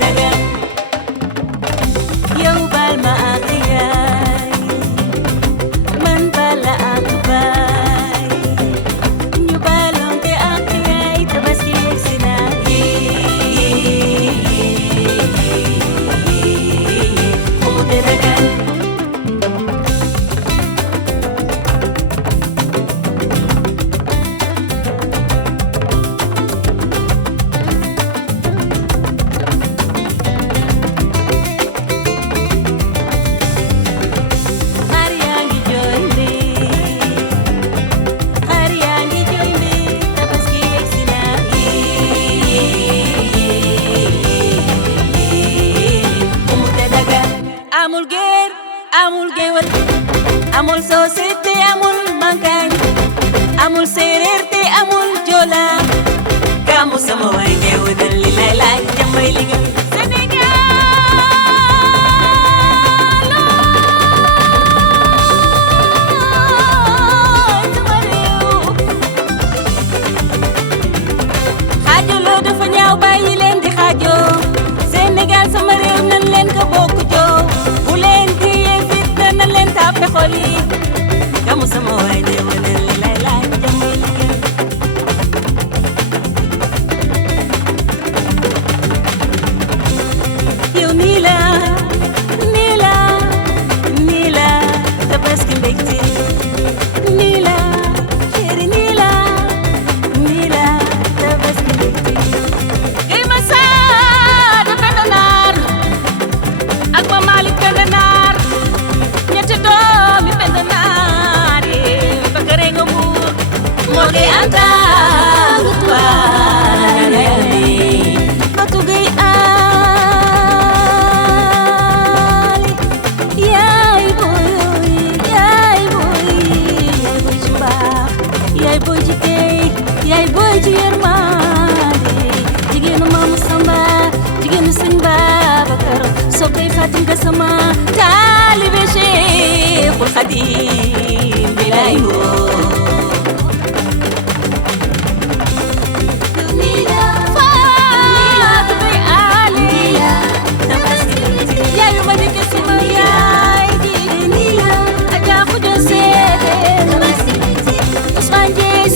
dagan yow bal ma ak yaay man bala ak baay ñu balonte ak yaay tabaski yegsi na umude dagan amul géer amul géwël amul société amul mankañ amul séeréer te amul joola gàmmu sama waay ngeewu dal li lay laaj jàmmay liggéey Sénégal sama réew xaajaloo dafa ñaaw bàyyi leen di xaajoo Sénégal sama réew nan leen ko bokk joo bu leen di fitna nan leen tàppe xol yi gàmmu sama waay ngeewu dal li lay laaj jàmmay liggéey yow nii la tabaski mbégte nii la chéri nii la tabaski mbégte gay ma saa dafa danaar ak ma Malick Penda Naar ñetti doomi Penda Naar yi bakare nga muur moo gay anta nga tuwaare batu gay yaay boy ci tey yaay boy ci yërmande jigéenu Maamu Samba jigéenu Sëñ Babacar soppay Fatim Gassama taalibe Cheikhul Khadim bilay Ousmane Dieng